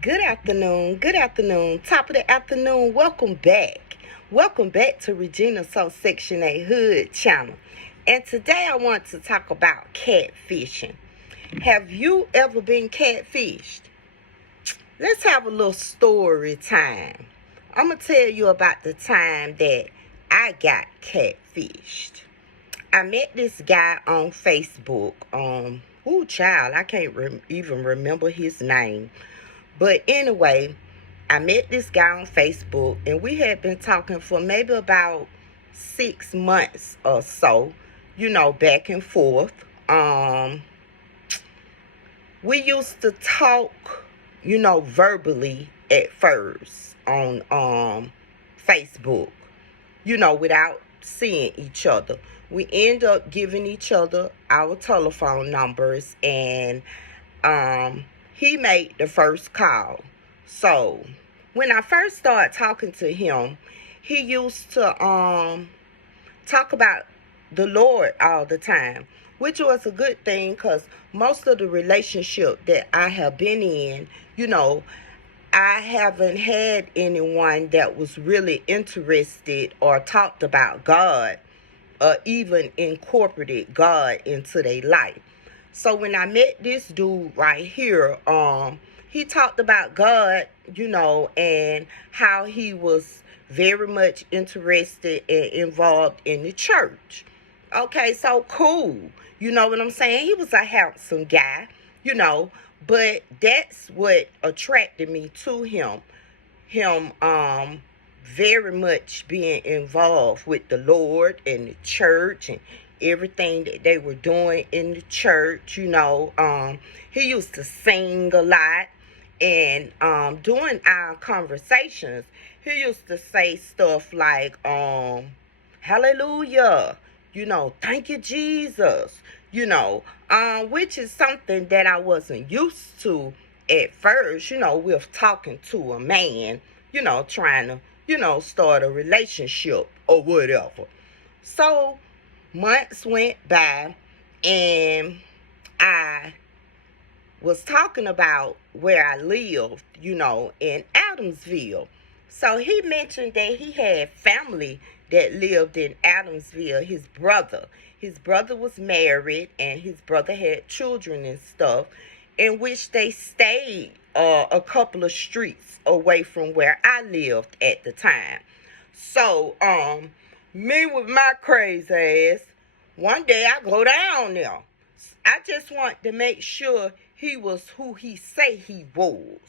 Good afternoon, top of the afternoon. Welcome back to Regina Soul Section 8 Hood channel. And today I want to talk about catfishing. Have you ever been catfished? Let's have a little story time. I'm going to tell you about the time that I got catfished. I met this guy on Facebook. Child, I can't even remember his name. But anyway, I met this guy on Facebook, and we had been talking for maybe about 6 months or so, back and forth. We used to talk, verbally at first on Facebook, without seeing each other. We end up giving each other our telephone numbers, and he made the first call. So when I first started talking to him, he used to talk about the Lord all the time, which was a good thing because most of the relationship that I have been in, I haven't had anyone that was really interested or talked about God or even incorporated God into their life. So when I met this dude right here, he talked about God, and how he was very much interested and involved in the church. Okay, so cool. You know what I'm saying? He was a handsome guy, but that's what attracted me to him. Him very much being involved with the Lord and the church and everything that they were doing in the church. He used to sing a lot, and during our conversations he used to say stuff like hallelujah, thank you Jesus, which is something that I wasn't used to at first, with talking to a man, trying to start a relationship or whatever. So months went by, and I was talking about where I lived, in Adamsville. So he mentioned that he had family that lived in Adamsville. His brother was married, and his brother had children and stuff, in which they stayed a couple of streets away from where I lived at the time. So, me with my crazy ass, one day I go down there. I just want to make sure he was who he say he was.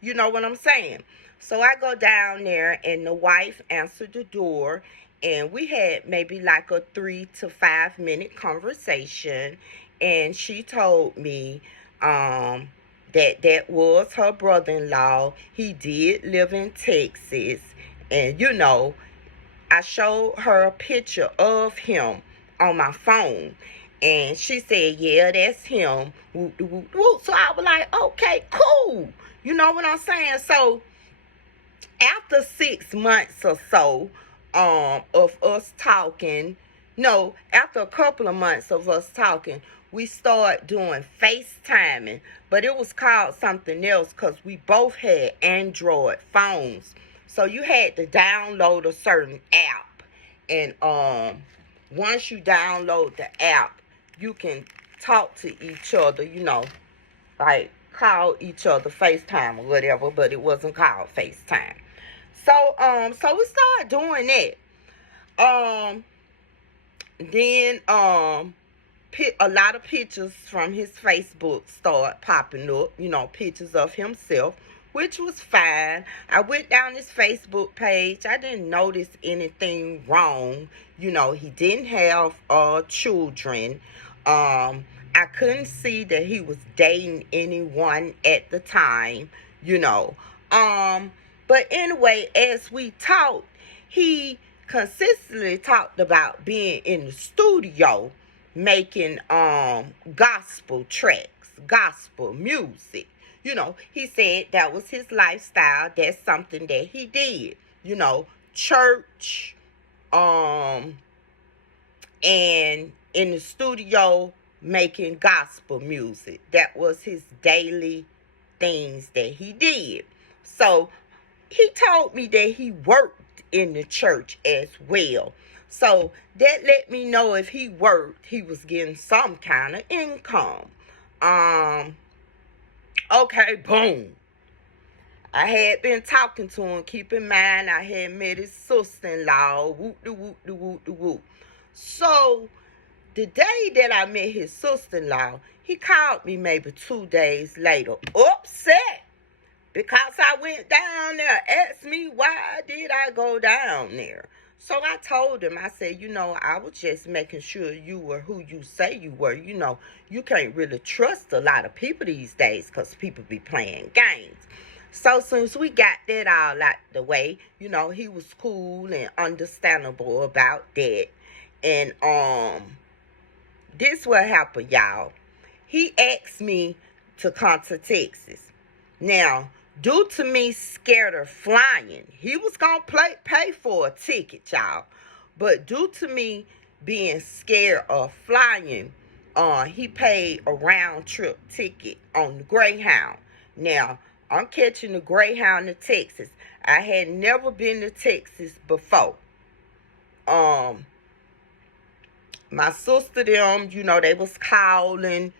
You know what I'm saying? So I go down there, and the wife answered the door, and we had maybe like a 3 to 5 minute conversation, and she told me that was her brother-in-law. He did live in Texas, and I showed her a picture of him on my phone, and she said, yeah, that's him. So I was like, okay, cool. You know what I'm saying? So after 6 months or so of us talking, no, after a couple of months of us talking, we started doing FaceTiming, but it was called something else because we both had Android phones. So you had to download a certain app, and once you download the app, you can talk to each other, like call each other FaceTime or whatever, but it wasn't called FaceTime. So we started doing that. Then a lot of pictures from his Facebook start popping up, pictures of himself, which was fine. I went down his Facebook page. I didn't notice anything wrong. He didn't have children. I couldn't see that he was dating anyone at the time, But anyway, as we talked, he consistently talked about being in the studio making gospel tracks, gospel music. He said that was his lifestyle. That's something that he did. Church, and in the studio making gospel music. That was his daily things that he did. So he told me that he worked in the church as well. So that let me know if he worked, he was getting some kind of income. Okay, boom. I had been talking to him. Keep in mind, I had met his sister-in-law. Whoop-de-whoop-de-whoop-de-whoop. So the day that I met his sister-in-law, he called me maybe 2 days later, upset because I went down there. Asked me why did I go down there. So I told him, I said, I was just making sure you were who you say you were. You can't really trust a lot of people these days because people be playing games. So since we got that all out the way, he was cool and understandable about that. And this what happened, y'all. He asked me to come to Texas. Now, due to me scared of flying, he was going to pay for a ticket, y'all. But due to me being scared of flying, he paid a round trip ticket on the Greyhound. Now, I'm catching the Greyhound to Texas. I had never been to Texas before. My sister, them, they was calling,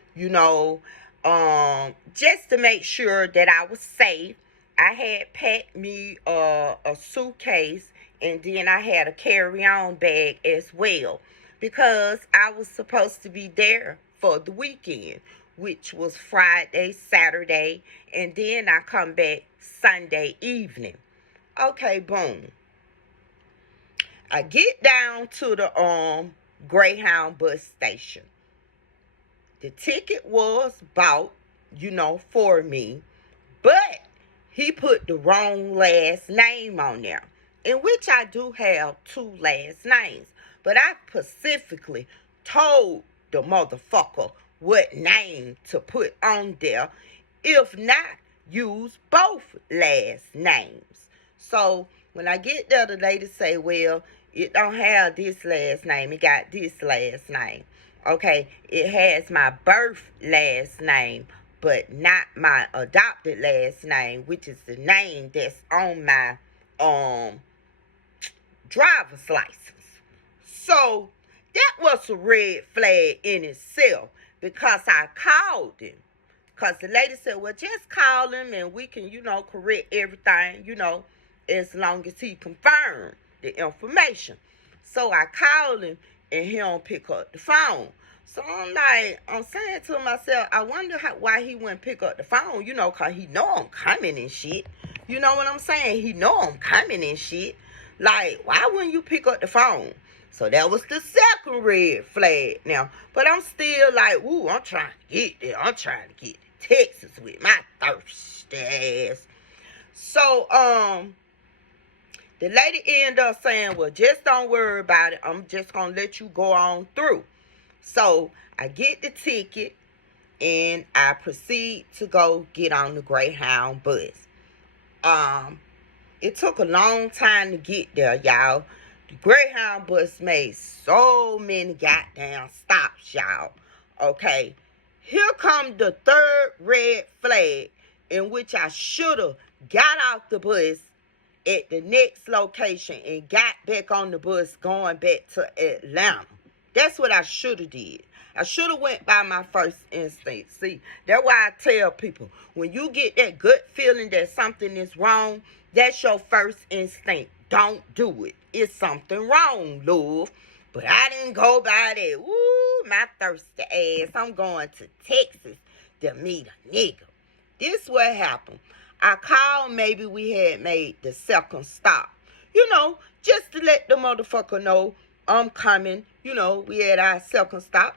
just to make sure that I was safe. I had packed me a suitcase, and then I had a carry-on bag as well, because I was supposed to be there for the weekend, which was Friday, Saturday, and then I come back Sunday evening. Okay, boom. I get down to the Greyhound bus station. The ticket was bought, for me, but he put the wrong last name on there, in which I do have 2 last names, but I specifically told the motherfucker what name to put on there. If not, use both last names. So when I get there, the lady say, well, it don't have this last name. It got this last name. Okay, it has my birth last name, but not my adopted last name, which is the name that's on my driver's license. So that was a red flag in itself, because I called him. Because the lady said, well, just call him and we can, correct everything, as long as he confirmed the information. So I called him and he don't pick up the phone. So I'm saying to myself, I wonder why he wouldn't pick up the phone, because he know I'm coming and shit. You know what I'm saying? He know I'm coming and shit. Like, why wouldn't you pick up the phone? So that was the second red flag now. But I'm still like, ooh, I'm trying to get there. I'm trying to get to Texas with my thirsty ass. So, the lady ended up saying, well, just don't worry about it. I'm just going to let you go on through. So I get the ticket and I proceed to go get on the Greyhound bus. It took a long time to get there, y'all. The Greyhound bus made so many goddamn stops, y'all. Okay. Here come the third red flag, in which I should have got off the bus at the next location and got back on the bus going back to Atlanta. That's what I should have did. I should have went by my first instinct. See, that's why I tell people, when you get that gut feeling that something is wrong, that's your first instinct. Don't do it. It's something wrong, love. But I didn't go by that. Ooh, my thirsty ass. I'm going to Texas to meet a nigga. This what happened. I called, maybe we had made the second stop. Just to let the motherfucker know I'm coming. We had our second stop.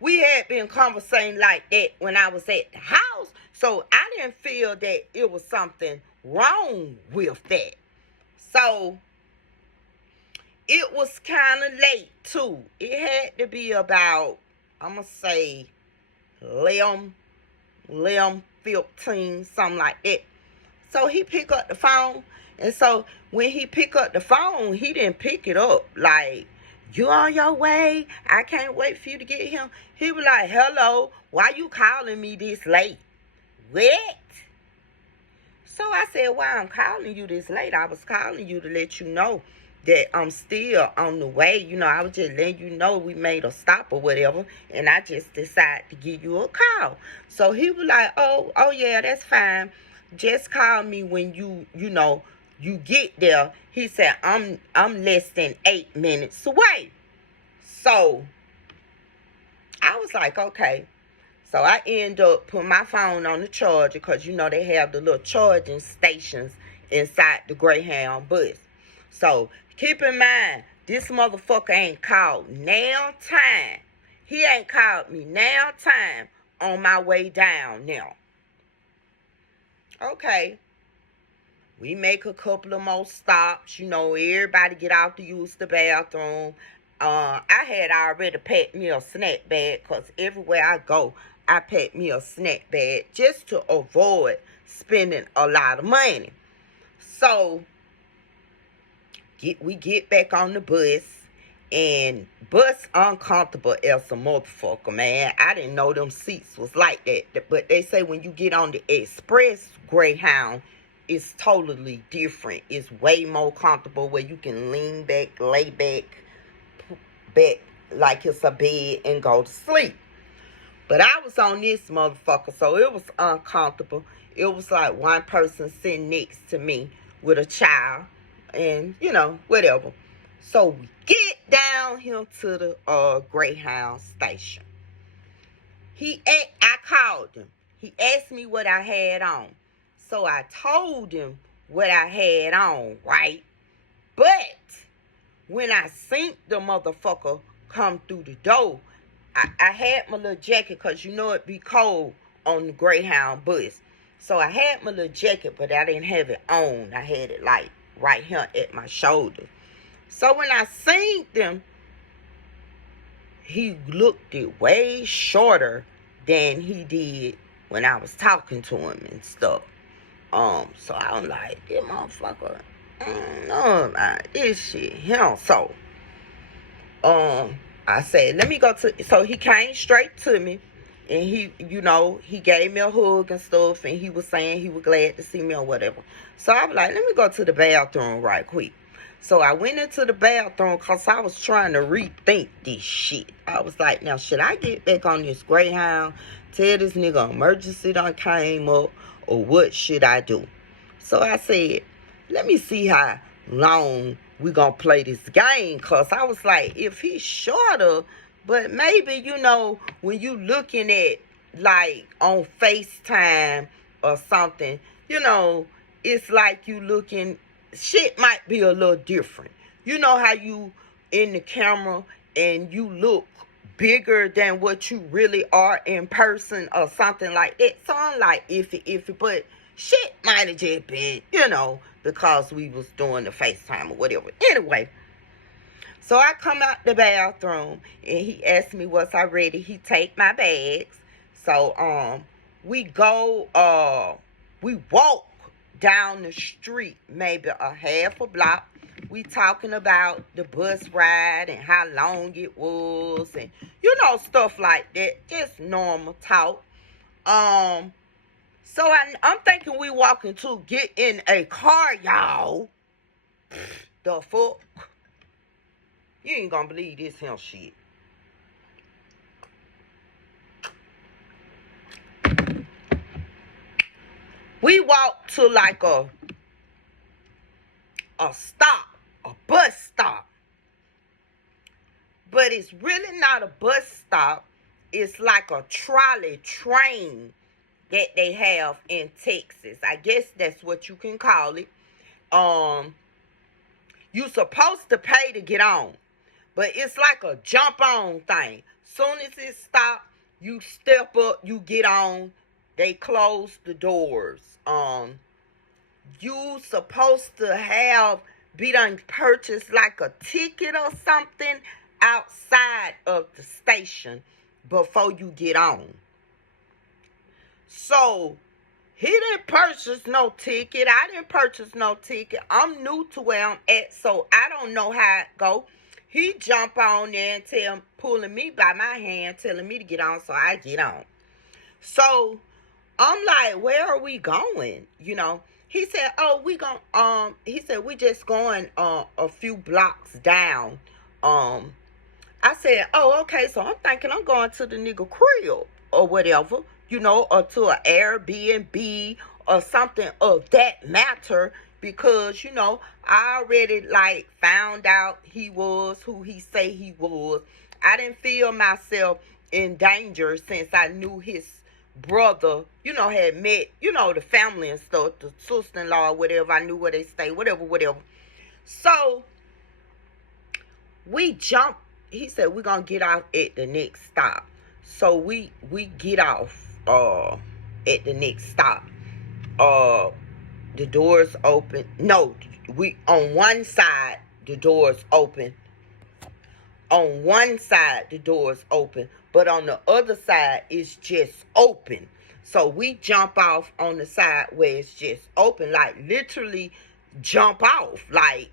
We had been conversating like that when I was at the house. So I didn't feel that it was something wrong with that. So it was kind of late too. It had to be about, I'm going to say 11, 15, something like that. So he picked up the phone. And so when he picked up the phone, he didn't pick it up like, you on your way? I can't wait for you to get him. He was like, hello, why you calling me this late? what? So I said, why I'm calling you this late? I was calling you to let you know that I'm still on the way. You know, I was just letting you know we made a stop or whatever. And I just decided to give you a call. So he was like, oh yeah, that's fine. Just call me when you get there. He said, I'm less than 8 minutes away. So I was like, okay. So I end up putting my phone on the charger because, they have the little charging stations inside the Greyhound bus. So keep in mind, this motherfucker ain't called now time. He ain't called me now time on my way down now. Okay. We make a couple of more stops. Everybody get out to use the bathroom. I had already packed me a snack bag because everywhere I go, I pack me a snack bag just to avoid spending a lot of money. So we get back on the bus, and bus uncomfortable as a motherfucker, man. I didn't know them seats was like that. But they say when you get on the express Greyhound, it's totally different. It's way more comfortable where you can lean back, lay back like it's a bed and go to sleep. But I was on this motherfucker, so it was uncomfortable. It was like one person sitting next to me with a child and, whatever. So we get down here to the Greyhound station. I called him. He asked me what I had on. So I told him what I had on, right? But when I seen the motherfucker come through the door, I had my little jacket because it be cold on the Greyhound bus. So I had my little jacket, but I didn't have it on. I had it like right here at my shoulder. So when I seen them, he looked it way shorter than he did when I was talking to him and stuff. So I was like, this motherfucker, no, man, this shit, So, I said, let me go to, so he came straight to me, and he gave me a hug and stuff, and he was saying he was glad to see me or whatever. So I was like, let me go to the bathroom right quick. So I went into the bathroom because I was trying to rethink this shit. I was like, now, should I get back on this Greyhound, tell this nigga emergency done came up, or what should I do? So I said, let me see how long we gonna play this game. Because I was like, if he's shorter, but maybe, when you looking at, like, on FaceTime or something, it's like you looking, shit might be a little different. You know how you in the camera and you look bigger than what you really are in person or something like that. So I'm like, iffy, but shit might have just been, because we was doing the FaceTime or whatever. Anyway, so I come out the bathroom and he asked me, was I ready? He take my bags. So we walk down the street, maybe a half a block. We talking about the bus ride and how long it was and, stuff like that. Just normal talk. So I'm thinking we walking to get in a car, y'all. The fuck? You ain't gonna believe this hell shit. We walk to like a stop, a bus stop. But it's really not a bus stop. It's like a trolley train that they have in Texas. I guess that's what you can call it. You supposed to pay to get on. But it's like a jump on thing. Soon as it stops, you step up, you get on. They close the doors. You supposed to be done purchased like a ticket or something outside of the station before you get on. So he didn't purchase no ticket. I didn't purchase no ticket. I'm new to where I'm at, so I don't know how it go. He jump on there and pulling me by my hand, telling me to get on, so I get on. So I'm like, where are we going? You know, he said, oh, he said, we just going a few blocks down. I said, oh, okay, so I'm thinking I'm going to the nigga crib or whatever, you know, or to an Airbnb or something of that matter, because, you know, I already, like, found out he was who he say he was. I didn't feel myself in danger since I knew his brother, you know, had met, you know, the family and stuff, the sister-in-law or whatever. I knew where they stay, whatever. So we jumped. He said we're gonna get off at the next stop. So we get off at the next stop. The doors open. No, we on one side the doors open. On one side the doors open, but on the other side it's just open. So we jump off on the side where it's just open, like literally jump off, like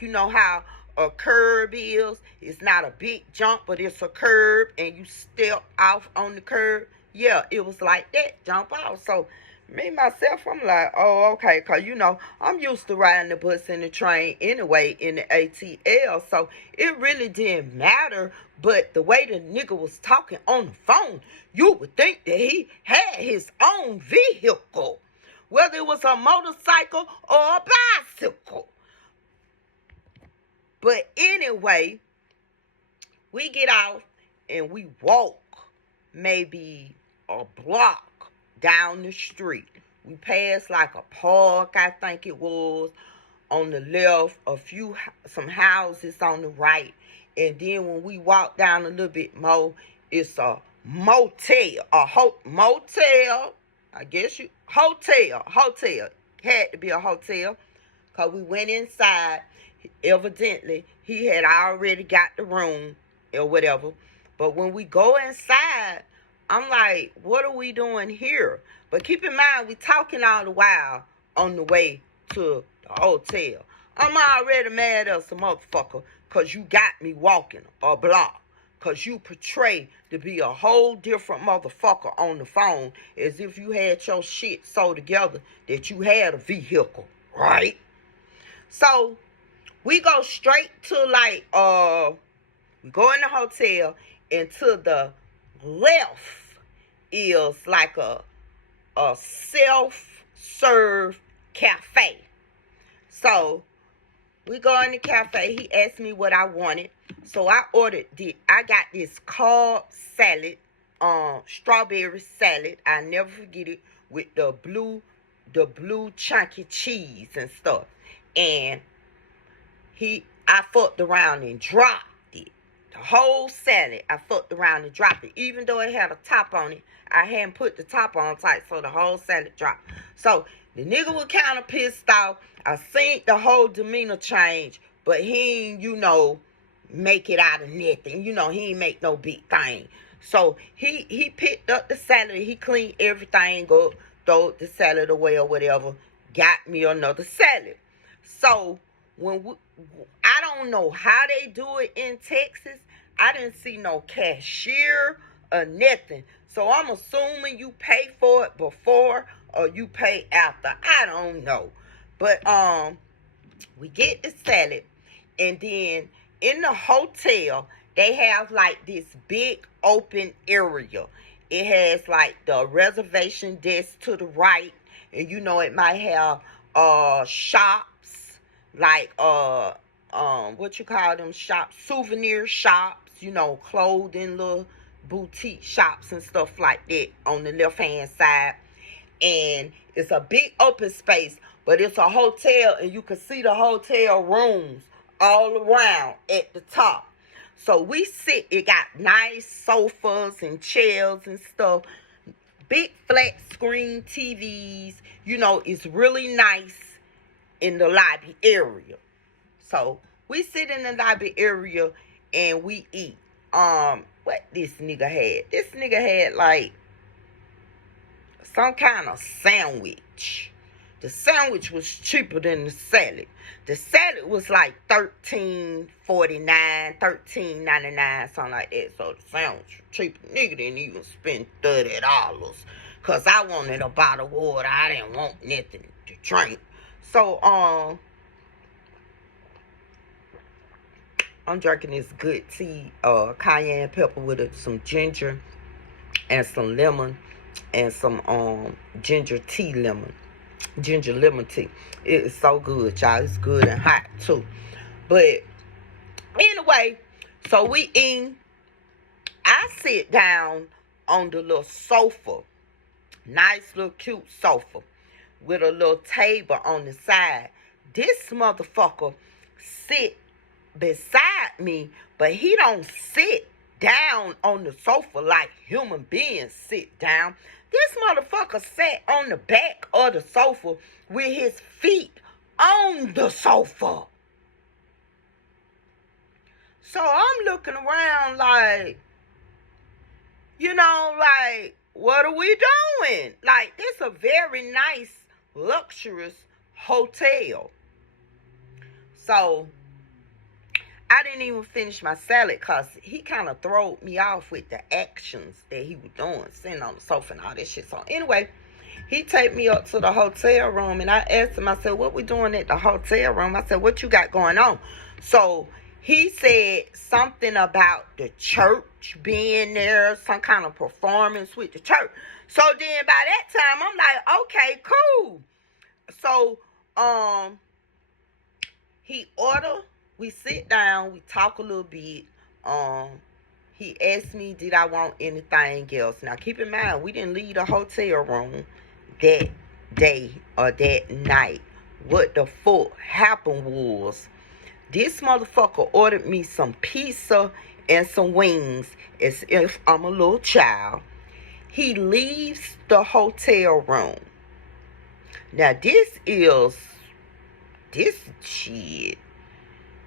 you know how a curb is. It's not a big jump, but it's a curb, and you step off on the curb. Yeah, it was like that, jump off. So me myself, I'm like, oh, okay, because you know I'm used to riding the bus and the train anyway in the ATL, so it really didn't matter. But the way the nigga was talking on the phone, you would think that he had his own vehicle, whether it was a motorcycle or a bicycle. But anyway, we get off and we walk maybe a block down the street. We passed like a park, I think it was, on the left, some houses on the right. And then when we walk down a little bit more, it's a motel, motel, I guess hotel. Had to be a hotel, because we went inside. Evidently, he had already got the room or whatever. But when we go inside, I'm like, what are we doing here? But keep in mind, we talking all the while on the way to the hotel. I'm already mad as a motherfucker because you got me walking a block. Because you portray to be a whole different motherfucker on the phone, as if you had your shit so together that you had a vehicle, right? So we go straight to like, we go in the hotel, and to the left is like a self-serve cafe. So we go in the cafe. He asked me what I wanted. So I got this Cobb salad, strawberry salad. I never forget it, with the blue chunky cheese and stuff. And I fucked around and dropped it. The whole salad, I fucked around and dropped it. Even though it had a top on it, I hadn't put the top on tight, so the whole salad dropped. So the nigga was kind of pissed off. I seen the whole demeanor change, but he ain't, you know, make it out of nothing. You know, he ain't make no big thing. So he picked up the salad. He cleaned everything up, throw the salad away or whatever. Got me another salad. So I don't know how they do it in Texas. I didn't see no cashier or nothing. So I'm assuming you pay for it before or you pay after. I don't know. But we get the salad, and then in the hotel they have like this big open area. It has like the reservation desk to the right, and you know it might have shops, like what you call them shops, souvenir shops, you know, clothing, little boutique shops and stuff like that on the left hand side. And it's a big open space, but it's a hotel, and you can see the hotel rooms all around at the top. So we sit, it got nice sofas and chairs and stuff, big flat screen TVs, you know, it's really nice in the lobby area. So we sit in the lobby area and we eat. What this nigga had? This nigga had like some kind of sandwich. The sandwich was cheaper than the salad. The salad was like $13.49, $13.99, something like that. So the sandwich was cheaper. Nigga didn't even spend $30. Because I wanted a bottle of water. I didn't want nothing to drink. So, I'm drinking this good tea, cayenne pepper with some ginger and some lemon and some ginger lemon tea. It is so good, y'all. It's good and hot too. But anyway, so we eating. I sit down on the little sofa, nice little cute sofa with a little table on the side. This motherfucker sit beside me, but he don't sit down on the sofa like human beings sit down. This motherfucker sat on the back of the sofa with his feet on the sofa. So I'm looking around like, like, what are we doing? Like, this a very nice, luxurious hotel. So I didn't even finish my salad because he kind of throwed me off with the actions that he was doing, sitting on the sofa and all this shit. So anyway, he take me up to the hotel room, and I asked him, I said, what we doing at the hotel room? I said, what you got going on? So he said something about the church being there, some kind of performance with the church. So then by that time, I'm like, okay, cool. So he ordered. We sit down, we talk a little bit. He asked me, did I want anything else? Now, keep in mind, we didn't leave the hotel room that day or that night. What the fuck happened was, this motherfucker ordered me some pizza and some wings as if I'm a little child. He leaves the hotel room. Now, this shit.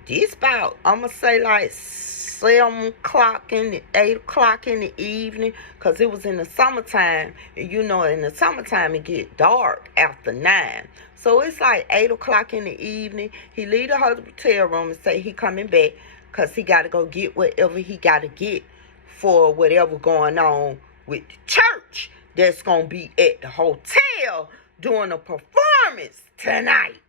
This about, I'm going to say like 7 o'clock and 8 o'clock in the evening. Because it was in the summertime. And in the summertime it get dark after 9. So it's like 8 o'clock in the evening. He leave the hotel room and say he coming back. Because he got to go get whatever he got to get for whatever going on with the church that's going to be at the hotel doing a performance tonight.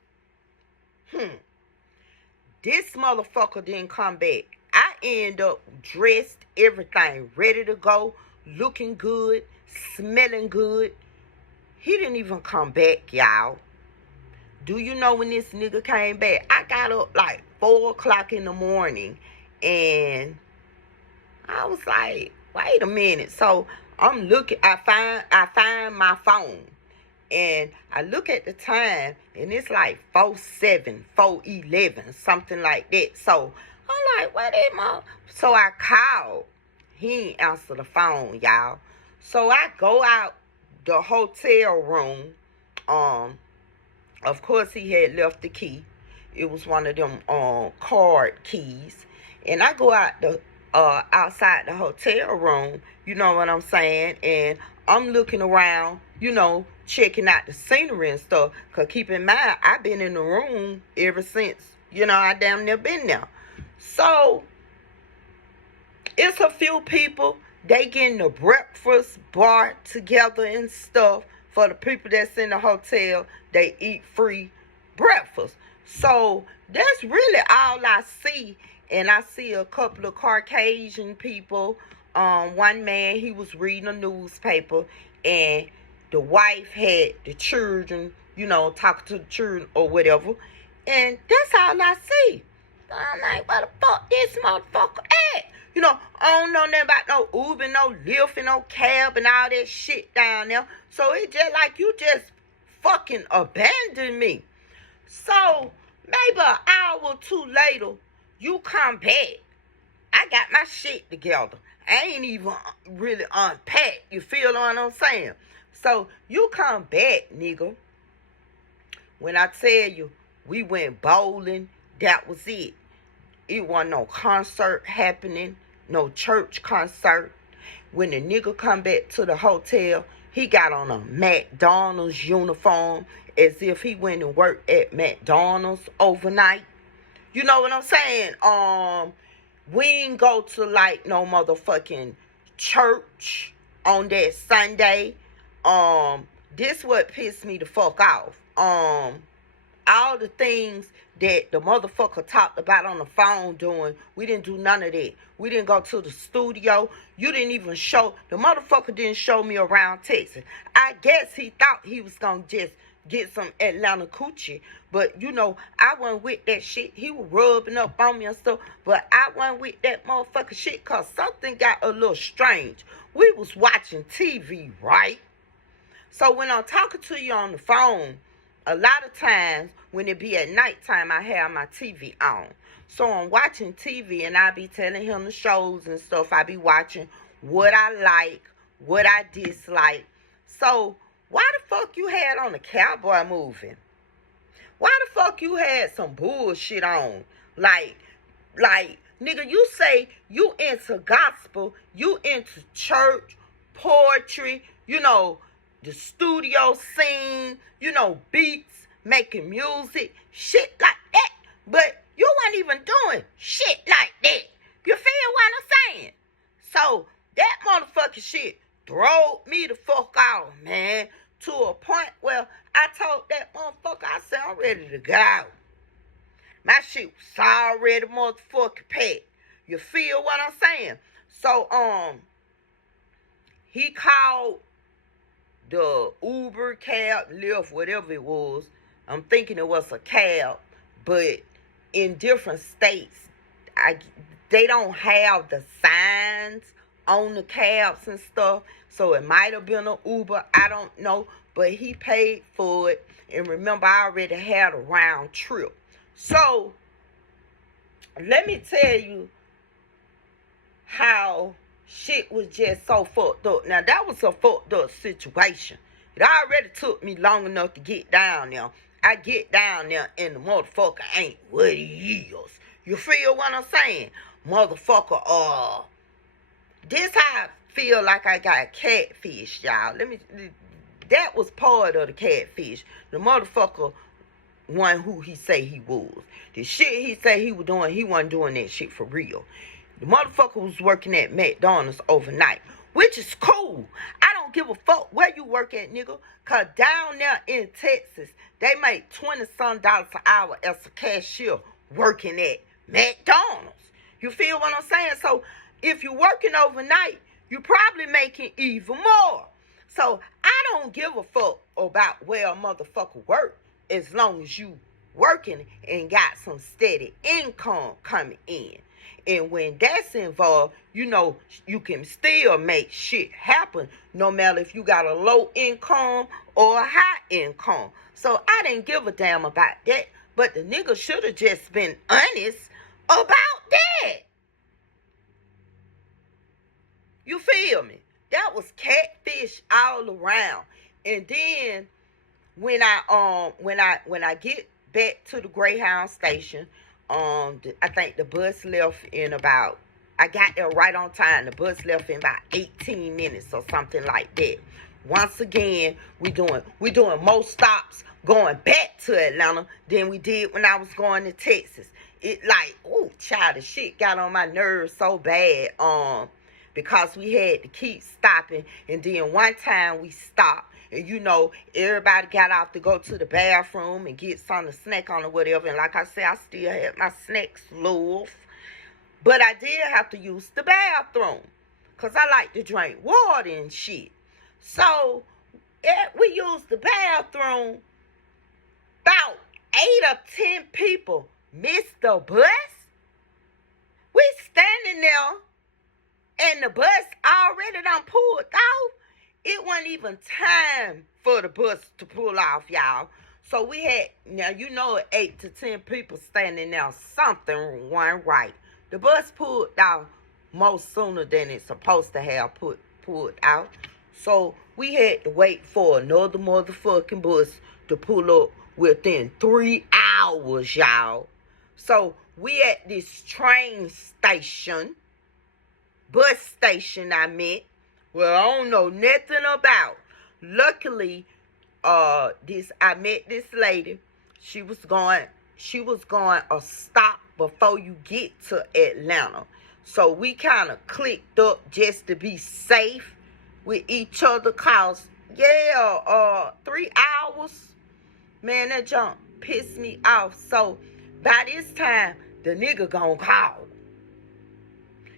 This motherfucker didn't come back. I end up dressed, everything ready to go, looking good, smelling good. He didn't even come back, y'all. Do you know when this nigga came back? I got up like 4 o'clock in the morning, and I was like, wait a minute. So I'm looking, I find my phone. And I look at the time, and it's like 4:07, 4:11, something like that. So I'm like, what is my? So I called. He ain't answer the phone, y'all. So I go out the hotel room. Of course, he had left the key. It was one of them card keys. And I go out the outside the hotel room. You know what I'm saying? And I'm looking around, checking out the scenery and stuff. Because keep in mind, I've been in the room ever since, I damn near been there. So, it's a few people, they getting the breakfast bar together and stuff. For the people that's in the hotel, they eat free breakfast. So, that's really all I see. And I see a couple of Caucasian people. One man, he was reading a newspaper, and the wife had the children, talking to the children or whatever. And that's all I see. I'm like, where the fuck this motherfucker at? I don't know nothing about no Uber, no Lyft, and no cab, and all that shit down there. So it's just like you just fucking abandoned me. So maybe an hour or two later, you come back. I got my shit together. I ain't even really unpacked. You feel what I'm saying? So you come back, nigga. When I tell you, we went bowling, that was it. It wasn't no concert happening, no church concert. When the nigga come back to the hotel, he got on a McDonald's uniform as if he went and worked at McDonald's overnight. You know what I'm saying? We ain't go to like no motherfucking church on that Sunday. This what pissed me the fuck off. All the things that the motherfucker talked about on the phone doing, we didn't do none of that. We didn't go to the studio. You didn't even show, the motherfucker didn't show me around Texas. I guess he thought he was gonna just get some Atlanta coochie. But, you know, I wasn't with that shit. He was rubbing up on me and stuff. But I wasn't with that motherfucker shit because something got a little strange. We was watching TV, right? So when I'm talking to you on the phone, a lot of times when it be at nighttime, I have my TV on. So I'm watching TV and I be telling him the shows and stuff. I be watching what I like, what I dislike. So why the fuck you had on a cowboy movie? Why the fuck you had some bullshit on? Like, nigga, you say you into gospel, you into church, poetry, you know, the studio scene, you know, beats, making music, shit like that. But you weren't even doing shit like that. You feel what I'm saying? So that motherfucking shit drove me the fuck out, man. To a point where I told that motherfucker, I said, I'm ready to go. My shit was already motherfucking packed. You feel what I'm saying? So, he called the Uber, cab, Lyft, whatever it was. I'm thinking it was a cab, but in different states, they don't have the signs on the cabs and stuff. So it might have been an Uber. I don't know. But he paid for it. And remember, I already had a round trip. So let me tell you how shit was just so fucked up. Now, that was a fucked up situation. It already took me long enough to get down there. I get down there and the motherfucker ain't what he is. You feel what I'm saying? Motherfucker, this how I feel like I got catfish, y'all. That was part of the catfish. The motherfucker one who he say he was. The shit he say he was doing, he wasn't doing that shit for real. The motherfucker was working at McDonald's overnight, which is cool. I don't give a fuck where you work at, nigga. Cause down there in Texas, they make $20-some an hour as a cashier working at McDonald's. You feel what I'm saying? So if you're working overnight, you're probably making even more. So I don't give a fuck about where a motherfucker work as long as you working and got some steady income coming in. And when that's involved, you know, you can still make shit happen no matter if you got a low income or a high income. So I didn't give a damn about that. But the nigga should have just been honest about that. You feel me? That was catfish all around. And then when I get back to the Greyhound station, I think the bus left in about, I got there right on time. The bus left in about 18 minutes or something like that. Once again, we doing more stops going back to Atlanta than we did when I was going to Texas. It like, ooh, child, the shit got on my nerves so bad. Because we had to keep stopping. And then one time we stopped. And, you know, everybody got off to go to the bathroom and get something to snack on or whatever. And like I said, I still had my snacks loaf. But I did have to use the bathroom. Because I like to drink water and shit. So, we used the bathroom. About 8 or 10 people missed the bus. We standing there. And the bus already done pulled off. It wasn't even time for the bus to pull off, y'all. So we had, now you know 8 to 10 people standing there. Something wasn't right. The bus pulled out most sooner than it's supposed to have pulled out. So we had to wait for another motherfucking bus to pull up within 3 hours, y'all. So we at this train station. Bus station, I meant. Well, I don't know nothing about. Luckily, I met this lady. She was going a stop before you get to Atlanta. So we kind of clicked up just to be safe with each other. Cause 3 hours, man, that junk pissed me off. So by this time, the nigga gonna call.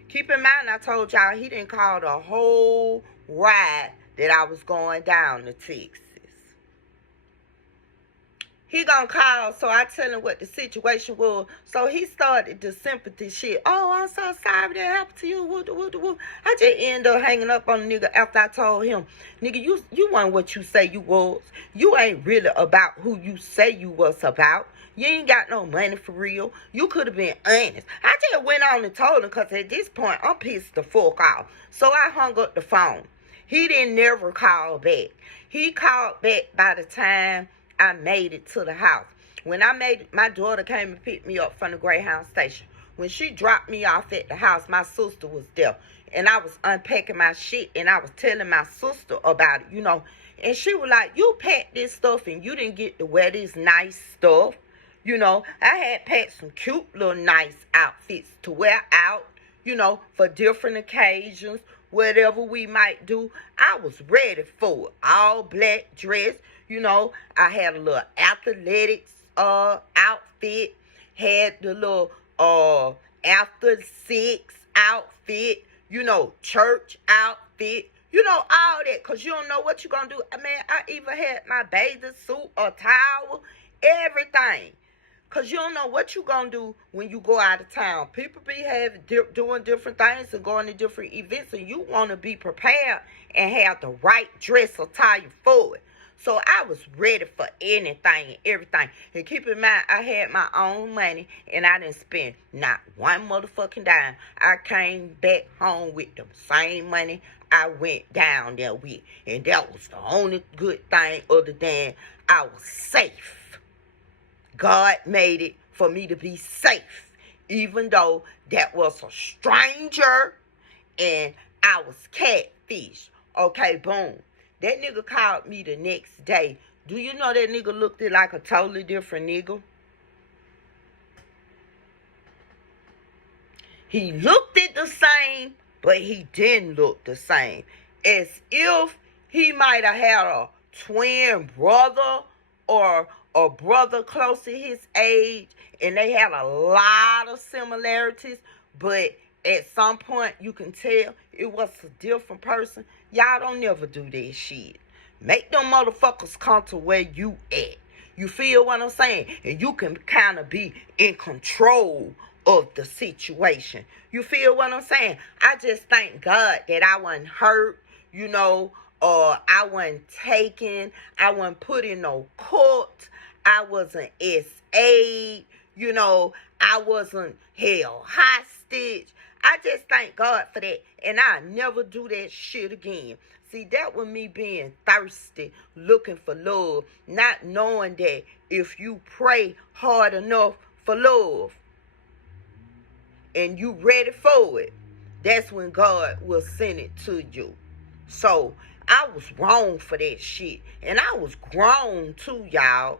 Keep in mind, I told y'all he didn't call the whole ride that I was going down to Texas. He gonna call, so I tell him what the situation was. So he started the sympathy shit. Oh, I'm so sorry that happened to you. Woo. I just ended up hanging up on the nigga after I told him, nigga, you weren't what you say you was. You ain't really about who you say you was about. You ain't got no money for real. You could have been honest. I just went on and told him because at this point, I'm pissed the fuck off. So I hung up the phone. He didn't never call back. He called back by the time I made it to the house. When I made it, my daughter came and picked me up from the Greyhound station. When she dropped me off at the house, my sister was there. And I was unpacking my shit, and I was telling my sister about it, And she was like, you packed this stuff, and you didn't get to wear this nice stuff. I had packed some cute little nice outfits to wear out, for different occasions, whatever we might do. I was ready for it. All black dress. I had a little athletics outfit, had the little after 6 outfit, church outfit, all that, because you don't know what you're going to do. I even had my bathing suit, a towel, everything. Because you don't know what you're going to do when you go out of town. People be doing different things and going to different events, and you want to be prepared and have the right dress attire for it. So I was ready for anything and everything. And keep in mind, I had my own money, and I didn't spend not one motherfucking dime. I came back home with the same money I went down there with. And that was the only good thing other than I was safe. God made it for me to be safe, even though that was a stranger and I was catfished. Okay, boom. That nigga called me the next day. Do you know that nigga looked like a totally different nigga? He looked it the same, but he didn't look the same. As if he might have had a twin brother or a brother close to his age, and they had a lot of similarities, but at some point you can tell it was a different person. Y'all don't never do that shit. Make them motherfuckers come to where you at. You feel what I'm saying? And you can kind of be in control of the situation. You feel what I'm saying? I just thank God that I wasn't hurt, I wasn't taken, I wasn't put in no court, I wasn't SA'd, I wasn't held hostage. I just thank God for that, and I'll never do that shit again. See, that was me being thirsty, looking for love, not knowing that if you pray hard enough for love and you ready for it, that's when God will send it to you. So I was wrong for that shit, and I was grown too, y'all.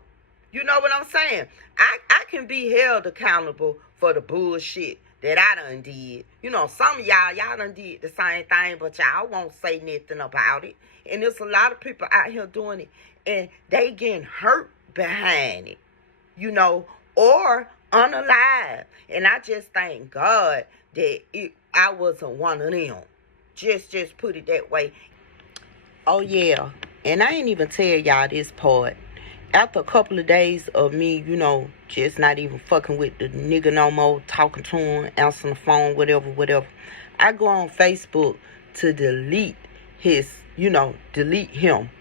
You know what I'm saying? I can be held accountable for the bullshit that I done did. Some of y'all done did the same thing, but y'all won't say nothing about it. And there's a lot of people out here doing it, and they getting hurt behind it, or unalive. And I just thank God that I wasn't one of them. Just put it that way. Oh, yeah. And I ain't even tell y'all this part. After a couple of days of me, just not even fucking with the nigga no more, talking to him, answering the phone, whatever, I go on Facebook to delete him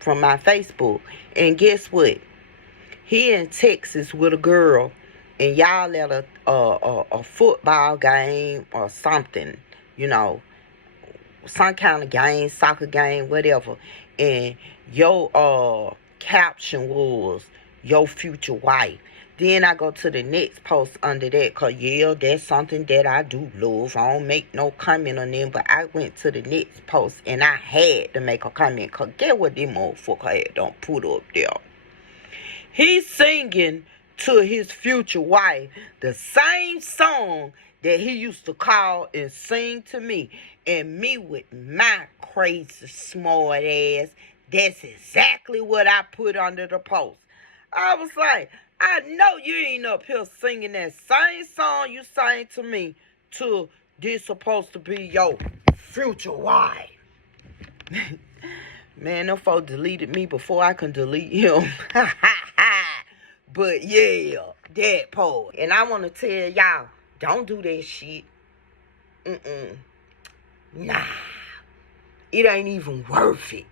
from my Facebook. And guess what? He in Texas with a girl, and y'all at a football game or something, some kind of game, soccer game, whatever. And your caption was your future wife. Then I go to the next post under that, because, yeah, that's something that I do love. I don't make no comment on them, but I went to the next post, and I had to make a comment, because get what this motherfucker had done put up there. He's singing to his future wife the same song that he used to call and sing to me. And me with my crazy smart ass, that's exactly what I put under the post. I was like, I know you ain't up here singing that same song you sang to me to this supposed to be your future wife. Man, them folks deleted me before I can delete him. But yeah, that part. And I want to tell y'all, don't do that shit. Nah. It ain't even worth it.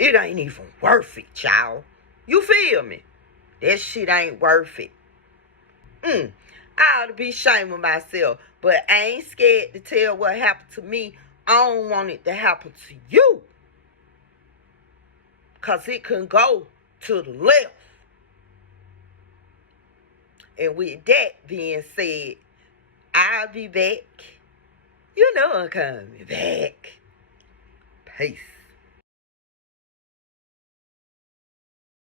It ain't even worth it, y'all. You feel me? That shit ain't worth it. I ought to be ashamed of myself. But I ain't scared to tell what happened to me. I don't want it to happen to you. Because it can go to the left. And with that being said, I'll be back. You know I'm coming back. Peace.